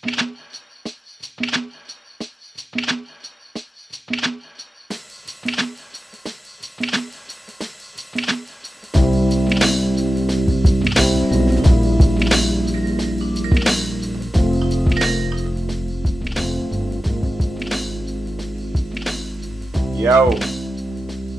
Yo.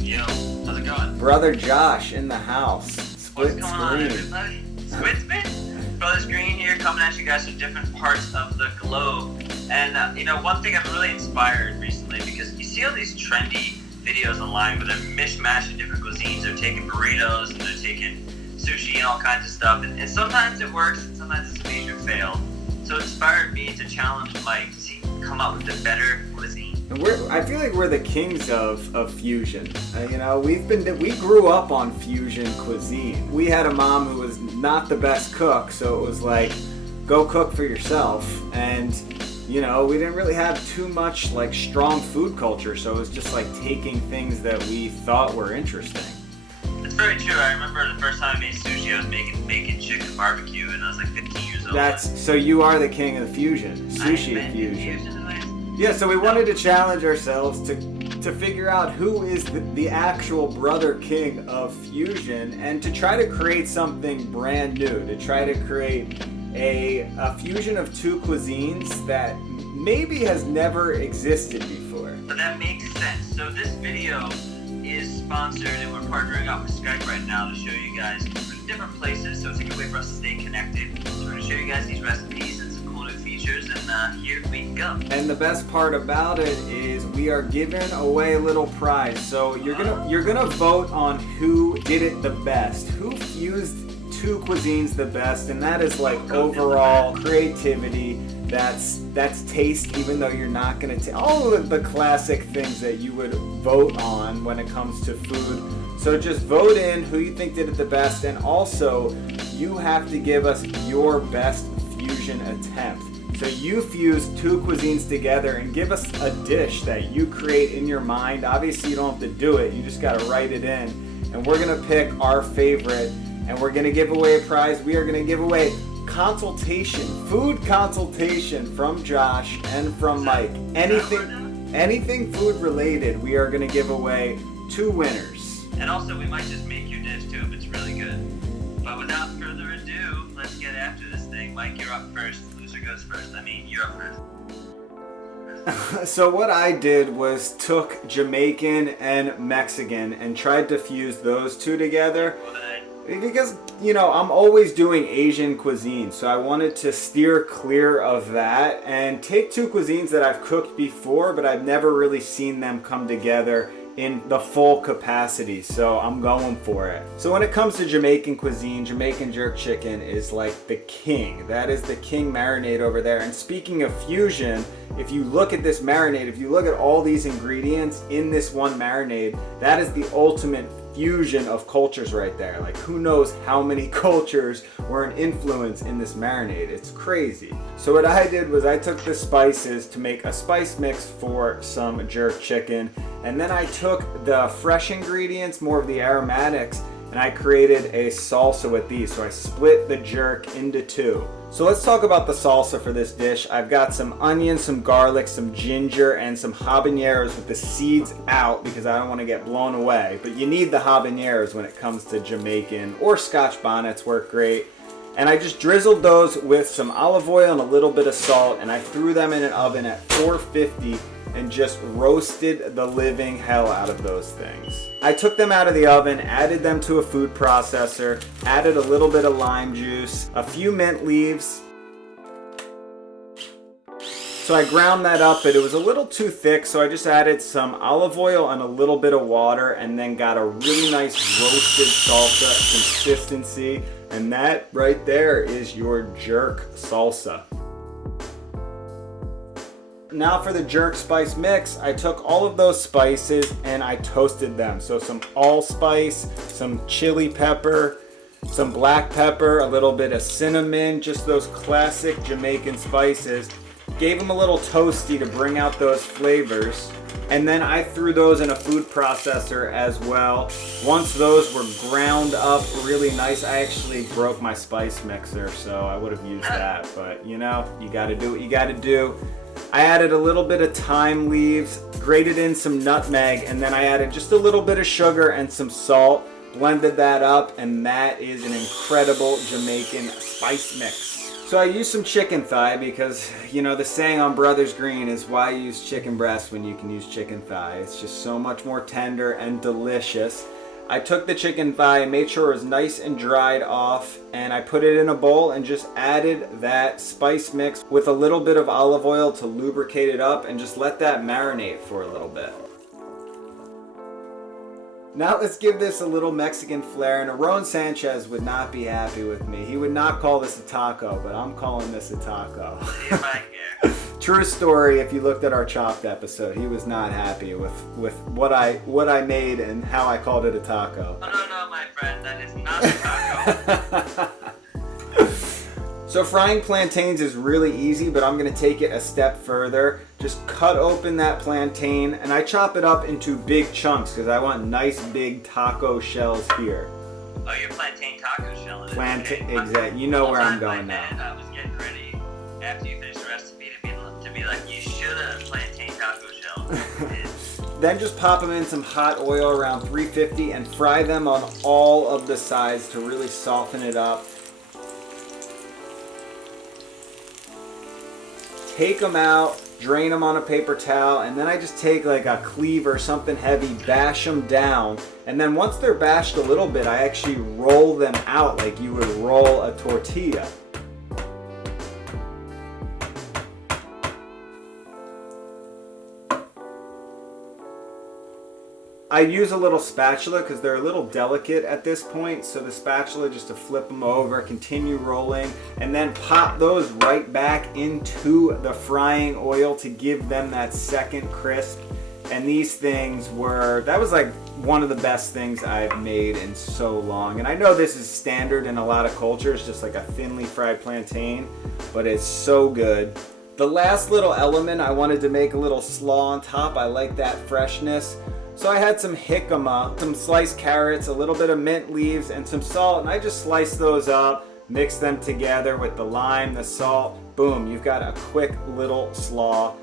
Yo, how's it going? Brother Josh in the house. What's going on, everybody? Split spin? Brother Green here, coming at you guys from different parts of the globe. And, one thing I've really inspired recently, because you see all these trendy videos online where they're mishmashing different cuisines. They're taking burritos and they're taking sushi and all kinds of stuff. And sometimes it works and sometimes it's a major fail. So it inspired me to challenge Mike to come up with a better cuisine. I feel like we're the kings of fusion. We grew up on fusion cuisine. We had a mom who was not the best cook, so it was like, go cook for yourself. And we didn't really have too much like strong food culture, so it was just like taking things that we thought were interesting. That's very true. I remember the first time I made sushi, I was making bacon chicken barbecue, and I was like 15 years old. So you are the king of the fusion, sushi fusion. Yeah, so we wanted to challenge ourselves to figure out who is the actual brother king of fusion, and to try to create something brand new, to try to create a fusion of two cuisines that maybe has never existed before. But that makes sense. So this video is sponsored, and we're partnering up with Skype right now to show you guys different places, so it's a good way for us to stay connected. So we're going to show you guys these recipes and some cool new features, and here we go. And the best part about it is we are giving away a little prize. So you're gonna vote on who did it the best, who fused two cuisines the best, and that is like overall creativity. That's taste, even though you're not gonna all of the classic things that you would vote on when it comes to food. So just vote in who you think did it the best, and also you have to give us your best fusion attempt. So you fuse two cuisines together and give us a dish that you create in your mind. Obviously you don't have to do it, you just gotta write it in. And we're gonna pick our favorite, and we're gonna give away a prize. We are gonna give away food consultation from Josh and from Mike. Anything food related, we are gonna give away 2 winners. And also, we might just make your dish too if it's really good. But without further ado, let's get after this thing. Mike, you're up first. Loser goes first. You're up first. So what I did was took Jamaican and Mexican and tried to fuse those two together. Because, I'm always doing Asian cuisine, so I wanted to steer clear of that and take two cuisines that I've cooked before, but I've never really seen them come together in the full capacity, so I'm going for it. So when it comes to Jamaican cuisine, Jamaican jerk chicken is like the king. That is the king marinade over there. And speaking of fusion, if you look at this marinade, if you look at all these ingredients in this one marinade, that is the ultimate fusion of cultures right there. Like, who knows how many cultures were an influence in this marinade. It's crazy. So what I did was I took the spices to make a spice mix for some jerk chicken, and then I took the fresh ingredients, more of the aromatics, and I created a salsa with these. So I split the jerk into 2. So let's talk about the salsa for this dish. I've got some onions, some garlic, some ginger, and some habaneros with the seeds out because I don't want to get blown away. But you need the habaneros when it comes to Jamaican, or Scotch bonnets work great. And I just drizzled those with some olive oil and a little bit of salt, and I threw them in an oven at 450 and just roasted the living hell out of those things. I took them out of the oven, added them to a food processor, added a little bit of lime juice, a few mint leaves. So I ground that up, but it was a little too thick, so I just added some olive oil and a little bit of water, and then got a really nice roasted salsa consistency. And that right there is your jerk salsa. Now for the jerk spice mix, I took all of those spices and I toasted them. So some allspice, some chili pepper, some black pepper, a little bit of cinnamon, just those classic Jamaican spices. Gave them a little toasty to bring out those flavors. And then I threw those in a food processor as well. Once those were ground up really nice, I actually broke my spice mixer, so I would have used that. But you know, you gotta do what you gotta do. I added a little bit of thyme leaves, grated in some nutmeg, and then I added just a little bit of sugar and some salt, blended that up, and that is an incredible Jamaican spice mix. So I used some chicken thigh because, you know, the saying on Brothers Green is why use chicken breast when you can use chicken thigh. It's just so much more tender and delicious. I took the chicken thigh and made sure it was nice and dried off, and I put it in a bowl and just added that spice mix with a little bit of olive oil to lubricate it up and just let that marinate for a little bit. Now let's give this a little Mexican flair, and Aaron Sanchez would not be happy with me. He would not call this a taco, but I'm calling this a taco. True story, if you looked at our Chopped episode, he was not happy with what I made and how I called it a taco. No, my friend, that is not a taco. So frying plantains is really easy, but I'm going to take it a step further. Just cut open that plantain, and I chop it up into big chunks because I want nice big taco shells here. Oh, your plantain taco shell. Plantain, exactly. You know where I'm going now. I was getting ready after you finished the recipe to be like, you should have plantain taco shell. Then just pop them in some hot oil around 350 and fry them on all of the sides to really soften it up. Take them out, drain them on a paper towel, and then I just take like a cleaver or something heavy, bash them down, and then once they're bashed a little bit, I actually roll them out like you would roll a tortilla. I use a little spatula because they're a little delicate at this point, so the spatula just to flip them over, continue rolling, and then pop those right back into the frying oil to give them that second crisp. And these things that was like one of the best things I've made in so long. And I know this is standard in a lot of cultures, just like a thinly fried plantain, but it's so good. The last little element, I wanted to make a little slaw on top. I like that freshness. So I had some jicama, some sliced carrots, a little bit of mint leaves, and some salt, and I just sliced those up, mixed them together with the lime, the salt. Boom, you've got a quick little slaw.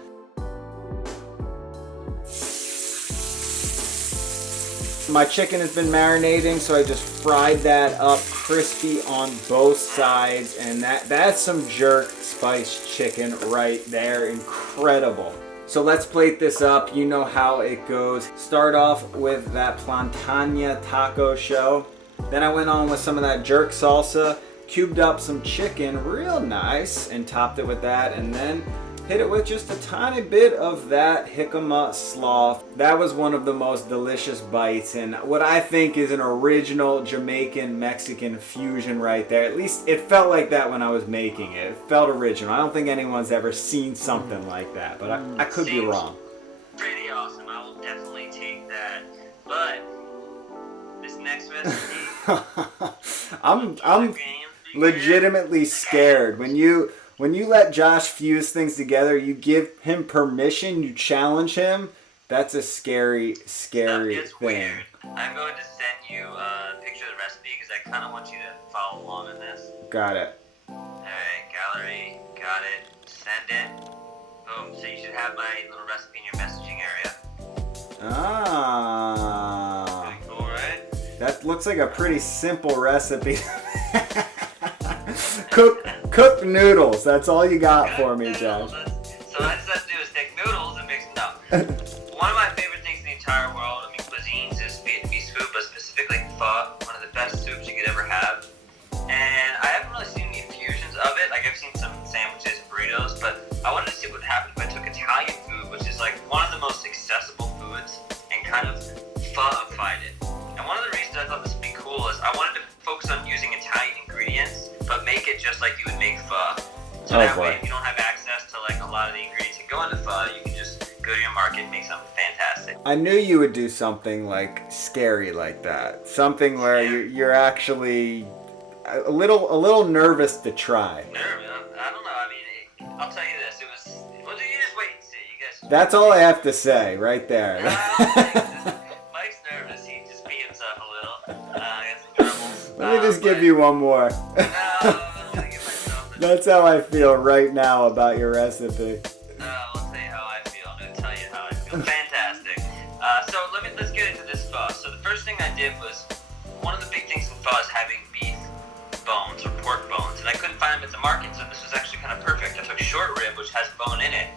My chicken has been marinating, so I just fried that up crispy on both sides, and that's some jerk spiced chicken right there. Incredible. So let's plate this up. You know how it goes. Start off with that plantaina taco shell. Then I went on with some of that jerk salsa, cubed up some chicken real nice, and topped it with that, and then hit it with just a tiny bit of that jicama slaw. That was one of the most delicious bites, and what I think is an original Jamaican Mexican fusion right there. At least it felt like that when I was making it. It felt original. I don't think anyone's ever seen something like that, but I could be wrong. Pretty awesome. I will definitely take that. But this next recipe, I'm legitimately scared. When you let Josh fuse things together, you give him permission, you challenge him. That's a scary thing. Weird. I'm going to send you a picture of the recipe because I kind of want you to follow along in this. Got it. Alright, gallery, got it, send it. Boom, so you should have my little recipe in your messaging area. Ah. Pretty cool, right? That looks like a pretty simple recipe. Cook noodles. That's all you got for me, Josh. So what I decided to do is take noodles and mix them up. One of my favorite things in the entire world, I mean, cuisines is Vietnamese food, but specifically pho, one of the best soups you could ever have. And I haven't really seen any fusions of it. Like, I've seen some sandwiches, burritos, but I wanted to see what would happen if I took Italian food, which is like one of the most accessible foods, and kind of pho-ified it. And one of the reasons I thought this would be cool is I wanted to focus on using Italian ingredients, but make it just like you would make pho. So that way, if you don't have access to like a lot of the ingredients that go into pho, you can just go to your market and make something fantastic. I knew you would do something like scary like that. Something where you're actually a little nervous to try. Nervous? I don't know. I mean, I'll tell you this. It was. Well, you just wait and see. You guys That's all I have to say right there. Mike's nervous. He just beat himself a little. I got some troubles. Let me just give you one more. I'm gonna give myself a... That's how I feel right now about your recipe. I'll tell you how I feel. I'm gonna tell you how I feel. Fantastic. So let's get into this pho. So the first thing I did was, one of the big things in pho is having beef bones or pork bones, and I couldn't find them at the market, so this was actually kind of perfect. I took short rib, which has bone in it,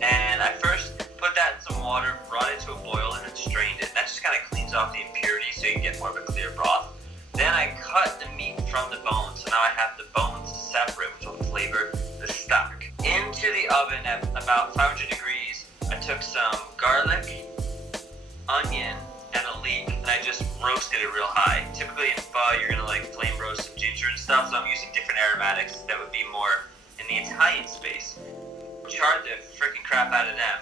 and I first put that in some water, brought it to a boil, and then strained it. That just kind of cleans off the impurities so you can get more of a clear broth. Then I cut the meat from the bones, so now I have the bones separate, which will flavor the stock. Into the oven at about 500 degrees, I took some garlic, onion, and a leek, and I just roasted it real high. Typically in pho, you're gonna like flame roast some ginger and stuff, so I'm using different aromatics that would be more in the Italian space. Charred the freaking crap out of them.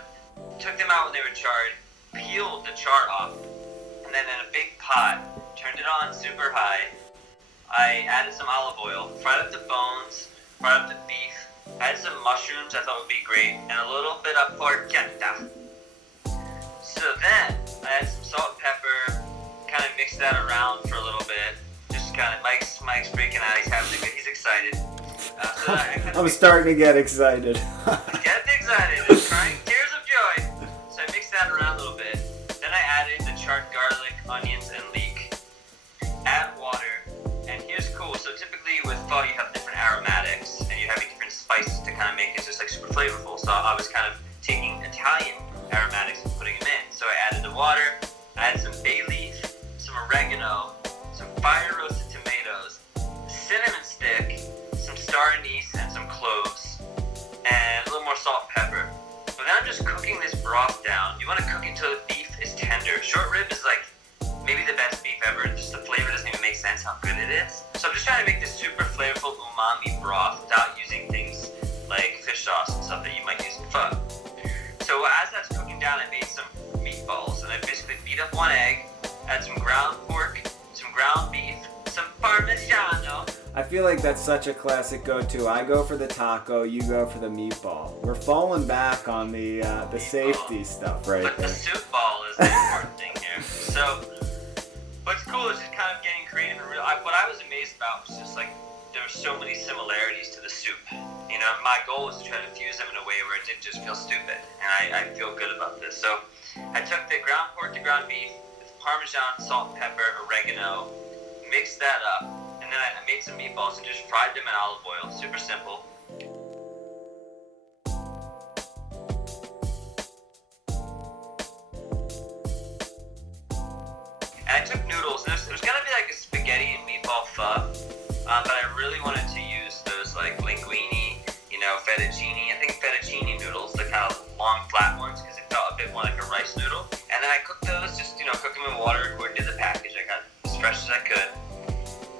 Took them out when they were charred, peeled the char off, and then in a big pot, turned it on super high. I added some olive oil, fried up the bones, fried up the beef, added some mushrooms I thought would be great, and a little bit of porchetta. So then, I added some salt and pepper, kind of mixed that around for a little bit. Just kind of, Mike's freaking out, he's excited. So I'm starting to get excited. Get excited, I'm crying tears of joy. So I mixed that around a little bit. Then I added the charred garlic, onions, and leek. Add water, and here's cool. So typically with pho, you have different aromatics, and you're having different spices to kind of make it just like super flavorful. So I was kind of taking Italian aromatics and putting them in. So I added the water, I added some bay leaf, some oregano, some fire roasted tomatoes, cinnamon stick, some star anise, and some cloves, and a little more salt and pepper. But then I'm just cooking this broth down. You want to cook it until the beef is tender. Short rib is like maybe the best beef ever. Just the flavor doesn't even make sense how good it is. So I'm just trying to make this super flavorful umami broth without using things like fish sauce and stuff that you might use in pho. So as that's cooking down, I made some meatballs, and I basically beat up one egg, add some ground pork, some ground beef, some parmigiano. I feel like that's such a classic go-to. I go for the taco, you go for the meatball. We're falling back on the safety stuff right but there. The soup ball is the important thing here. So what's cool is just kind of getting creative and real. What I was amazed about was just like there were so many similarities to the soup. You know, my goal was to try to fuse them in a way where it didn't just feel stupid, and I feel good about this. So I took the ground pork, the ground beef, with Parmesan, salt, pepper, oregano, mixed that up, and then I made some meatballs and just fried them in olive oil. Super simple. And I took noodles, and it was gonna be like a spaghetti and meatball pho, but I really wanted to use those like linguine, you know, fettuccine. I think fettuccine noodles, the kind of long flat ones, because it felt a bit more like a rice noodle. And then I cooked those, just cook them in water according to the package. I got as fresh as I could.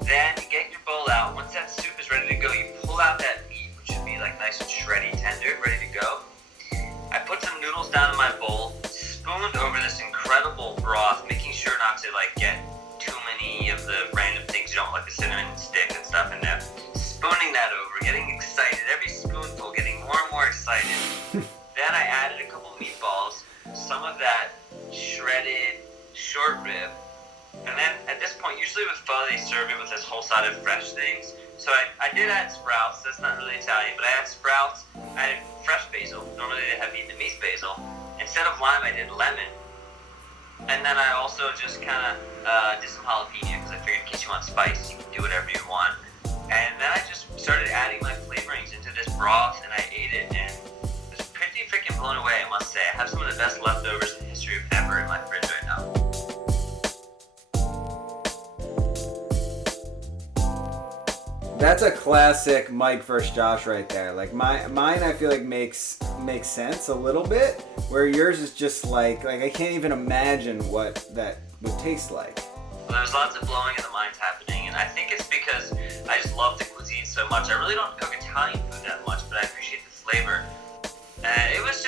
Then you get your bowl out. Once that soup is ready to go, you pull out that meat, which should be like nice and shreddy tender, ready to go. I put some noodles down in my bowl, spooned over this incredible broth, making sure not to like get too many of the random things you don't like, the cinnamon stick and stuff in there. Spooning that over, getting excited, every spoonful getting more and more excited. Then I added a couple meatballs, some of that shredded short rib, and then at this point, usually with pho, they serve it with this whole side of fresh things. So I did add sprouts. That's not really Italian, but I added sprouts. I added fresh basil. Normally they have Vietnamese basil. Instead of lime, I did lemon. And then I also just kind of did some jalapeno, because I figured in case you want spice, you can do whatever you want. And then I just started adding my flavorings into this broth, and I ate it, and I was pretty freaking blown away, I must say. I have some of the best leftovers in the history of ever in my fridge right now. That's a classic Mike versus Josh right there. Like mine I feel like makes sense a little bit, where yours is just like I can't even imagine what that would taste like. Well, there's lots of blowing of the minds happening, and I think it's because I just love the cuisine so much. I really don't cook Italian food that much, but I appreciate the flavor. And it was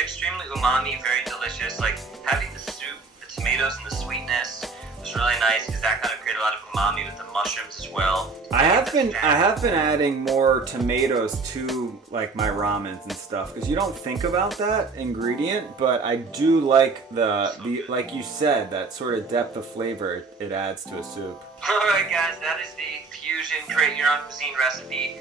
extremely umami, very delicious. Like having the soup, the tomatoes, and the sweetness was really nice, because that kind of created a lot of umami with the mushrooms as well. I have been adding more tomatoes to like my ramens and stuff because you don't think about that ingredient, but I do like the like you said, that sort of depth of flavor it adds to a soup. Alright guys, that is the fusion create your own cuisine recipe.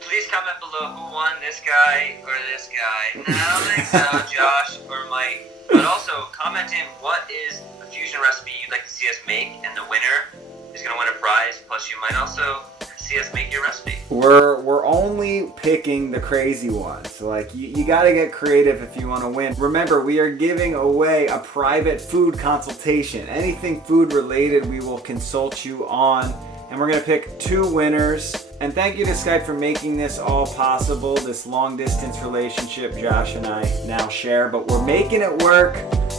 Please comment below who won, this guy or this guy. No, I don't think so, Josh or Mike. But also comment in what is a fusion recipe you'd like to see us make, and the winner is going to win a prize. Plus you might also see us make your recipe. We're only picking the crazy ones. So like you got to get creative if you want to win. Remember, we are giving away a private food consultation. Anything food related we will consult you on, and we're going to pick 2 winners. And thank you to Skype for making this all possible, this long distance relationship Josh and I now share, but we're making it work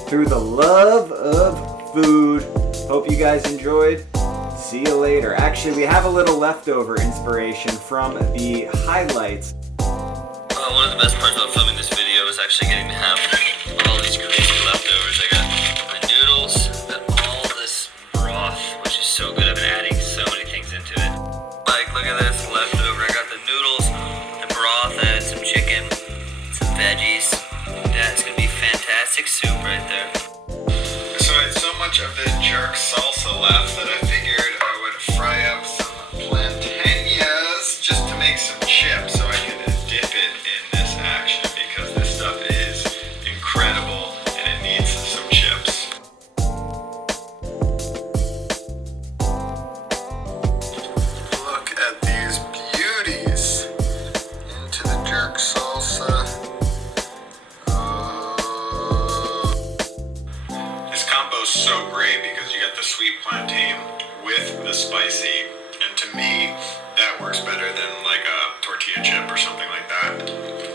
through the love of food. Hope you guys enjoyed. See you later. Actually, we have a little leftover inspiration from the highlights. One of the best parts about filming this video is actually getting to have all these crazy leftovers. I got my noodles, got all this broth, which is so good. I've been adding so many things into it. Like, look at this leftover. I got the noodles, the broth, I had some chicken, some veggies. That's gonna be fantastic soup right there. So I had so much of the jerk salsa left that I figured I would fry up some plantains just to make some chips so I could dip it in this action, because this stuff is incredible and it needs some chips. Look at these beauties. Into the jerk salsa. This combo's so great because you got the sweet plantain with the spicy, and to me that works better than like a tortilla chip or something like that.